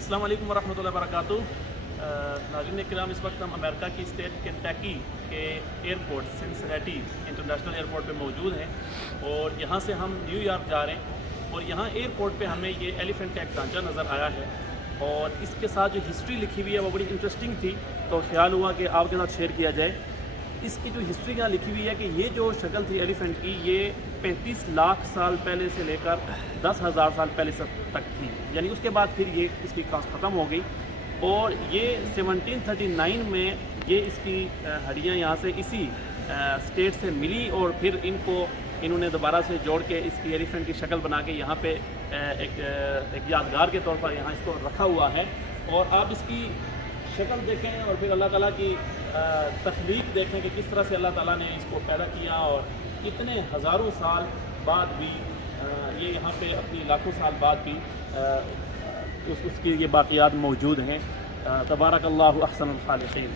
السلام علیکم ورحمۃ اللہ وبرکاتہ۔ ناظرین کرام، اس وقت ہم امریکہ کی اسٹیٹ کنٹیکی کے ایئرپورٹ سنسنیٹی انٹرنیشنل ایئرپورٹ پہ موجود ہیں، اور یہاں سے ہم نیو یارک جا رہے ہیں، اور یہاں ایئرپورٹ پہ ہمیں یہ ایلیفنٹ کا ایک ڈھانچہ نظر آیا ہے، اور اس کے ساتھ جو ہسٹری لکھی ہوئی ہے وہ بڑی انٹرسٹنگ تھی، تو خیال ہوا کہ آپ کے ساتھ شیئر کیا جائے۔ اس کی جو ہسٹری یہاں لکھی ہوئی ہے کہ یہ جو شکل تھی ایلیفنٹ کی، یہ 35 لاکھ سال پہلے سے لے کر 10,000 سال پہلے تک تھی، یعنی اس کے بعد پھر یہ اس کی کاسٹ ختم ہو گئی، اور یہ 1739 میں یہ اس کی ہڈیاں یہاں سے اسی اسٹیٹ سے ملی، اور پھر انہوں نے دوبارہ سے جوڑ کے اس کی ایلیفنٹ کی شکل بنا کے یہاں پہ ایک یادگار کے طور پر یہاں اس کو رکھا ہوا ہے۔ اور آپ اس کی شکل دیکھیں، اور پھر اللہ تعالیٰ کی تخلیق دیکھیں کہ کس طرح سے اللہ تعالیٰ نے اس کو پیدا کیا، اور اتنے ہزاروں سال بعد بھی یہ یہاں پہ اپنی لاکھوں سال بعد بھی اس کی یہ باقیات موجود ہیں۔ تبارک اللہ احسن الخالقین۔